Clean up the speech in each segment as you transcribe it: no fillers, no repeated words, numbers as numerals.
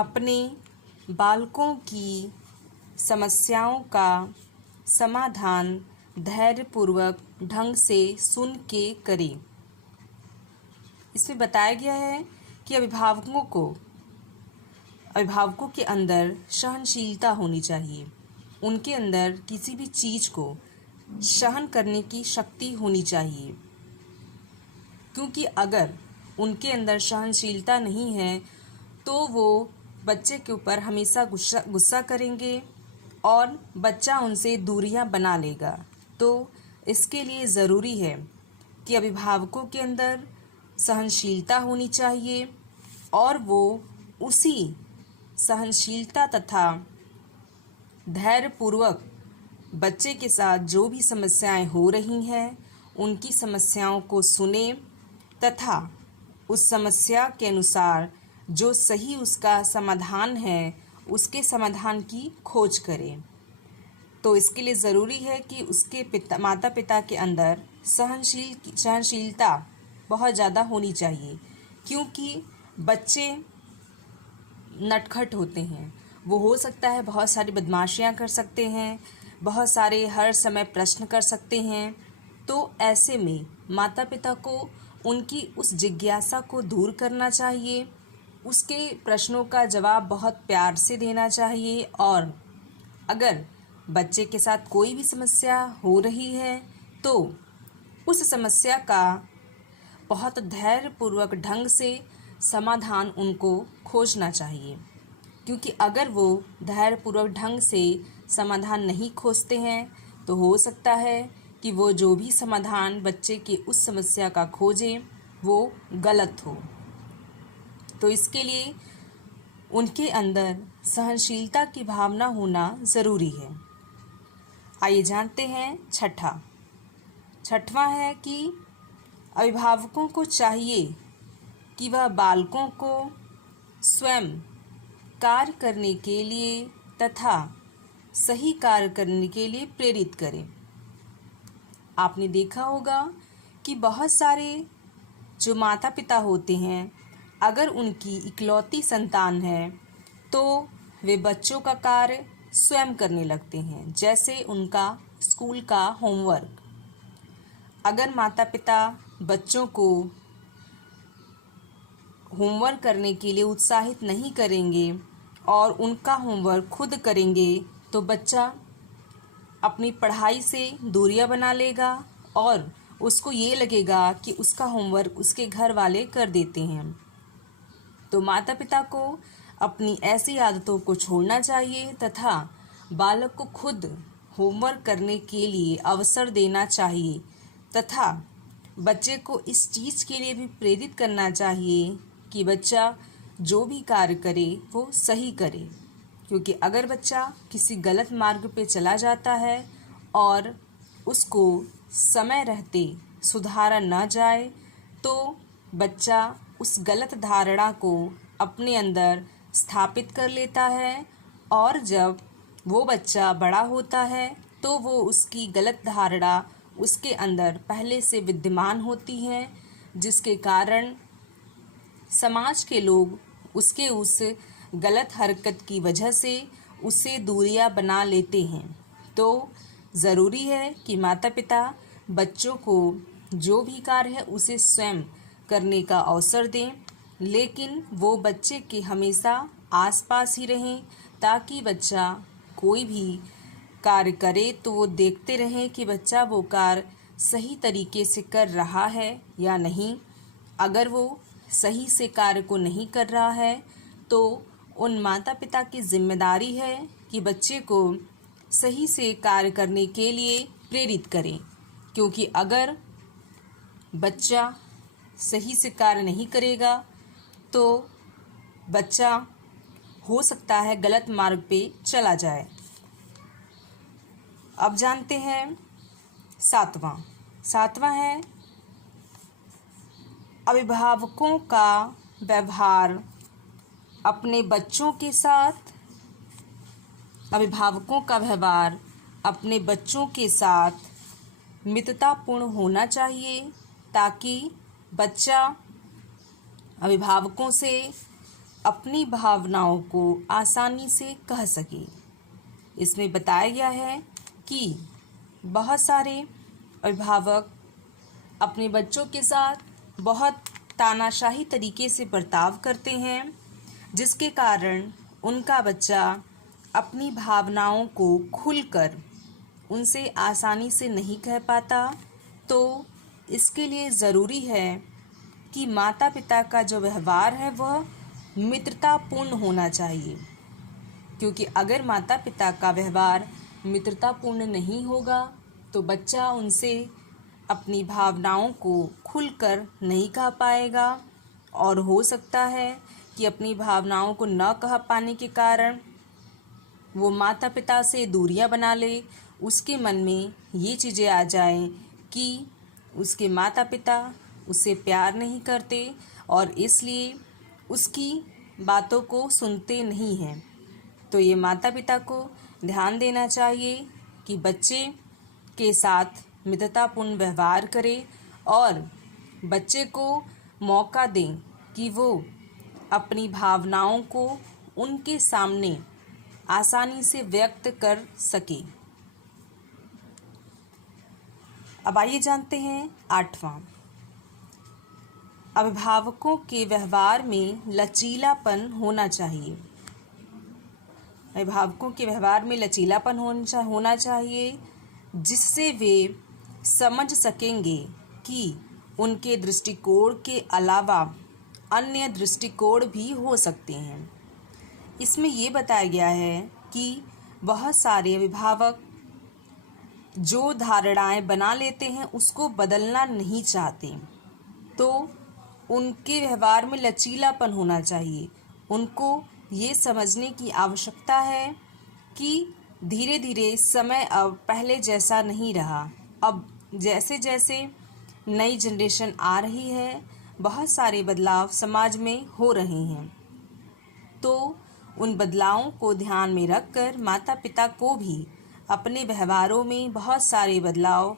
अपने बालकों की समस्याओं का समाधान धैर्यपूर्वक ढंग से सुन के करें। इसमें बताया गया है कि अभिभावकों के अंदर सहनशीलता होनी चाहिए। उनके अंदर किसी भी चीज़ को सहन करने की शक्ति होनी चाहिए, क्योंकि अगर उनके अंदर सहनशीलता नहीं है तो वो बच्चे के ऊपर हमेशा गुस्सा करेंगे और बच्चा उनसे दूरियां बना लेगा। तो इसके लिए ज़रूरी है कि अभिभावकों के अंदर सहनशीलता होनी चाहिए और वो उसी सहनशीलता तथा धैर्यपूर्वक बच्चे के साथ जो भी समस्याएं हो रही हैं उनकी समस्याओं को सुने तथा उस समस्या के अनुसार जो सही उसका समाधान है उसके समाधान की खोज करें। तो इसके लिए ज़रूरी है कि उसके माता पिता के अंदर सहनशीलता बहुत ज़्यादा होनी चाहिए, क्योंकि बच्चे नटखट होते हैं। वो हो सकता है बहुत सारी बदमाशियां कर सकते हैं, बहुत सारे हर समय प्रश्न कर सकते हैं। तो ऐसे में माता पिता को उनकी उस जिज्ञासा को दूर करना चाहिए, उसके प्रश्नों का जवाब बहुत प्यार से देना चाहिए। और अगर बच्चे के साथ कोई भी समस्या हो रही है तो उस समस्या का बहुत धैर्यपूर्वक ढंग से समाधान उनको खोजना चाहिए, क्योंकि अगर वो धैर्यपूर्वक ढंग से समाधान नहीं खोजते हैं तो हो सकता है कि वो जो भी समाधान बच्चे की उस समस्या का खोजें वो गलत हो। तो इसके लिए उनके अंदर सहनशीलता की भावना होना ज़रूरी है। आइए जानते हैं छठवां है कि अभिभावकों को चाहिए कि वह बालकों को स्वयं कार्य करने के लिए तथा सही कार्य करने के लिए प्रेरित करें। आपने देखा होगा कि बहुत सारे जो माता पिता होते हैं, अगर उनकी इकलौती संतान है तो वे बच्चों का कार्य स्वयं करने लगते हैं, जैसे उनका स्कूल का होमवर्क। अगर माता पिता बच्चों को होमवर्क करने के लिए उत्साहित नहीं करेंगे और उनका होमवर्क खुद करेंगे तो बच्चा अपनी पढ़ाई से दूरियां बना लेगा और उसको ये लगेगा कि उसका होमवर्क उसके घर वाले कर देते हैं। तो माता पिता को अपनी ऐसी आदतों को छोड़ना चाहिए तथा बालक को खुद होमवर्क करने के लिए अवसर देना चाहिए तथा बच्चे को इस चीज़ के लिए भी प्रेरित करना चाहिए कि बच्चा जो भी कार्य करे वो सही करे, क्योंकि अगर बच्चा किसी गलत मार्ग पे चला जाता है और उसको समय रहते सुधारा न जाए तो बच्चा उस गलत धारणा को अपने अंदर स्थापित कर लेता है और जब वो बच्चा बड़ा होता है तो वो उसकी गलत धारणा उसके अंदर पहले से विद्यमान होती है, जिसके कारण समाज के लोग उसके उस गलत हरकत की वजह से उससे दूरियां बना लेते हैं। तो ज़रूरी है कि माता पिता बच्चों को जो भी कार्य है उसे स्वयं करने का अवसर दें, लेकिन वो बच्चे के हमेशा आसपास ही रहें ताकि बच्चा कोई भी कार्य करे तो वो देखते रहें कि बच्चा वो कार्य सही तरीके से कर रहा है या नहीं। अगर वो सही से कार्य को नहीं कर रहा है तो उन माता पिता की जिम्मेदारी है कि बच्चे को सही से कार्य करने के लिए प्रेरित करें, क्योंकि अगर बच्चा सही से कार्य नहीं करेगा तो बच्चा हो सकता है गलत मार्ग पे चला जाए। अब जानते हैं सातवां है अभिभावकों का व्यवहार अपने बच्चों के साथ मित्रतापूर्ण होना चाहिए, ताकि बच्चा अभिभावकों से अपनी भावनाओं को आसानी से कह सके। इसमें बताया गया है कि बहुत सारे अभिभावक अपने बच्चों के साथ बहुत तानाशाही तरीके से बर्ताव करते हैं, जिसके कारण उनका बच्चा अपनी भावनाओं को खुलकर उनसे आसानी से नहीं कह पाता। तो इसके लिए ज़रूरी है कि माता पिता का जो व्यवहार है वह मित्रतापूर्ण होना चाहिए, क्योंकि अगर माता पिता का व्यवहार मित्रतापूर्ण नहीं होगा तो बच्चा उनसे अपनी भावनाओं को खुलकर नहीं कह पाएगा और हो सकता है कि अपनी भावनाओं को न कह पाने के कारण वो माता पिता से दूरियां बना ले। उसके मन में ये चीज़ें आ जाएं कि उसके माता पिता उससे प्यार नहीं करते और इसलिए उसकी बातों को सुनते नहीं हैं। तो ये माता पिता को ध्यान देना चाहिए कि बच्चे के साथ मित्रतापूर्ण व्यवहार करें और बच्चे को मौका दें कि वो अपनी भावनाओं को उनके सामने आसानी से व्यक्त कर सके। अब आइए जानते हैं 8वां, अभिभावकों के व्यवहार में लचीलापन होना चाहिए। अभिभावकों के व्यवहार में लचीलापन होना चाहिए, जिससे वे समझ सकेंगे कि उनके दृष्टिकोण के अलावा अन्य दृष्टिकोण भी हो सकते हैं। इसमें ये बताया गया है कि बहुत सारे अभिभावक जो धारणाएं बना लेते हैं उसको बदलना नहीं चाहते, तो उनके व्यवहार में लचीलापन होना चाहिए। उनको ये समझने की आवश्यकता है कि धीरे धीरे समय अब पहले जैसा नहीं रहा। अब जैसे जैसे नई जनरेशन आ रही है, बहुत सारे बदलाव समाज में हो रहे हैं, तो उन बदलावों को ध्यान में रखकर माता पिता को भी अपने व्यवहारों में बहुत सारे बदलाव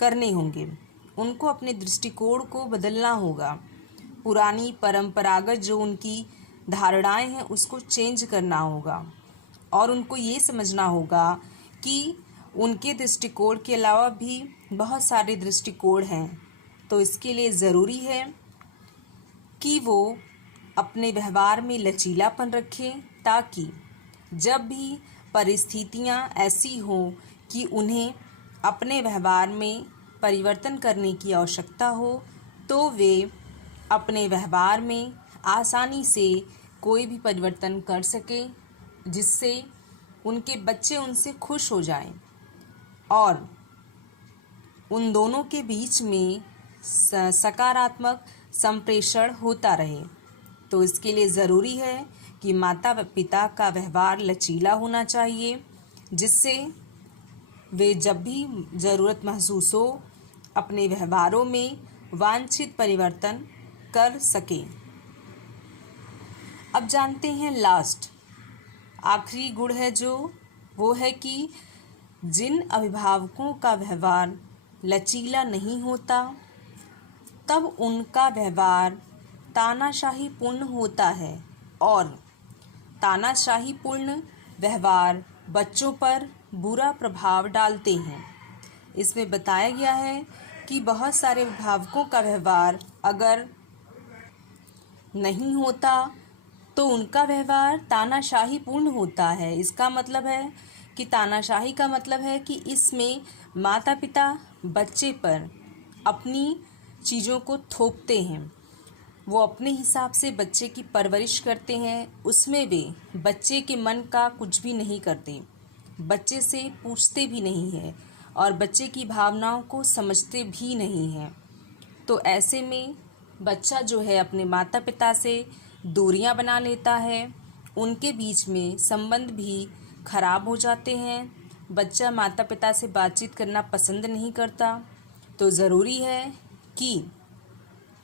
करने होंगे। उनको अपने दृष्टिकोण को बदलना होगा। पुरानी परंपरागत जो उनकी धारणाएं हैं उसको चेंज करना होगा और उनको ये समझना होगा कि उनके दृष्टिकोण के अलावा भी बहुत सारे दृष्टिकोण हैं। तो इसके लिए ज़रूरी है कि वो अपने व्यवहार में लचीलापन रखें, ताकि जब भी परिस्थितियां ऐसी हों कि उन्हें अपने व्यवहार में परिवर्तन करने की आवश्यकता हो, तो वे अपने व्यवहार में आसानी से कोई भी परिवर्तन कर सके, जिससे उनके बच्चे उनसे खुश हो जाएं और उन दोनों के बीच में सकारात्मक संप्रेषण होता रहे। तो इसके लिए ज़रूरी है कि माता पिता का व्यवहार लचीला होना चाहिए, जिससे वे जब भी ज़रूरत महसूस हो अपने व्यवहारों में वांछित परिवर्तन कर सकें। अब जानते हैं लास्ट आखिरी गुण है जो वो है कि जिन अभिभावकों का व्यवहार लचीला नहीं होता तब उनका व्यवहार तानाशाही पूर्ण होता है और तानाशाही पूर्ण व्यवहार बच्चों पर बुरा प्रभाव डालते हैं। इसमें बताया गया है कि बहुत सारे अभिभावकों का व्यवहार अगर नहीं होता तो उनका व्यवहार तानाशाही पूर्ण होता है। इसका मतलब है कि तानाशाही का मतलब है कि इसमें माता पिता बच्चे पर अपनी चीज़ों को थोपते हैं, वो अपने हिसाब से बच्चे की परवरिश करते हैं, उसमें वे बच्चे के मन का कुछ भी नहीं करते, बच्चे से पूछते भी नहीं हैं और बच्चे की भावनाओं को समझते भी नहीं हैं। तो ऐसे में बच्चा जो है अपने माता पिता से दूरियां बना लेता है, उनके बीच में संबंध भी खराब हो जाते हैं, बच्चा माता पिता से बातचीत करना पसंद नहीं करता। तो ज़रूरी है कि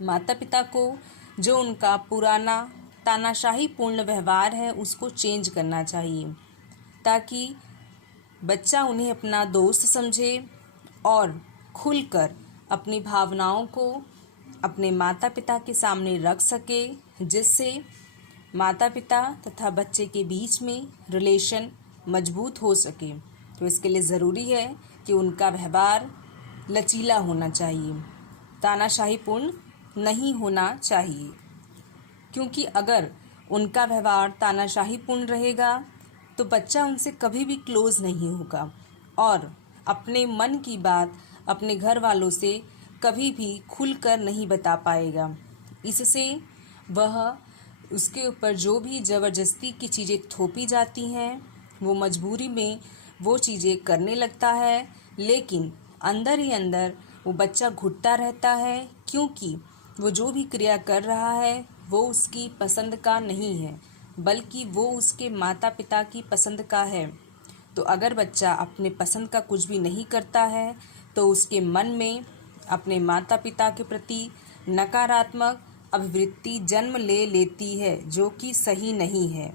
माता पिता को जो उनका पुराना तानाशाही पूर्ण व्यवहार है उसको चेंज करना चाहिए, ताकि बच्चा उन्हें अपना दोस्त समझे और खुलकर अपनी भावनाओं को अपने माता पिता के सामने रख सके, जिससे माता पिता तथा बच्चे के बीच में रिलेशन मजबूत हो सके, तो इसके लिए ज़रूरी है कि उनका व्यवहार लचीला होना चाहिए, तानाशाहीपूर्ण नहीं होना चाहिए। क्योंकि अगर उनका व्यवहार तानाशाहीपूर्ण रहेगा तो बच्चा उनसे कभी भी क्लोज नहीं होगा और अपने मन की बात अपने घर वालों से कभी भी खुलकर नहीं बता पाएगा। इससे वह उसके ऊपर जो भी ज़बरदस्ती की चीज़ें थोपी जाती हैं वो मजबूरी में वो चीज़ें करने लगता है, लेकिन अंदर ही अंदर वो बच्चा घुटता रहता है, क्योंकि वो जो भी क्रिया कर रहा है वो उसकी पसंद का नहीं है, बल्कि वो उसके माता पिता की पसंद का है। तो अगर बच्चा अपने पसंद का कुछ भी नहीं करता है तो उसके मन में अपने माता पिता के प्रति नकारात्मक अभिवृत्ति जन्म ले लेती है, जो कि सही नहीं है।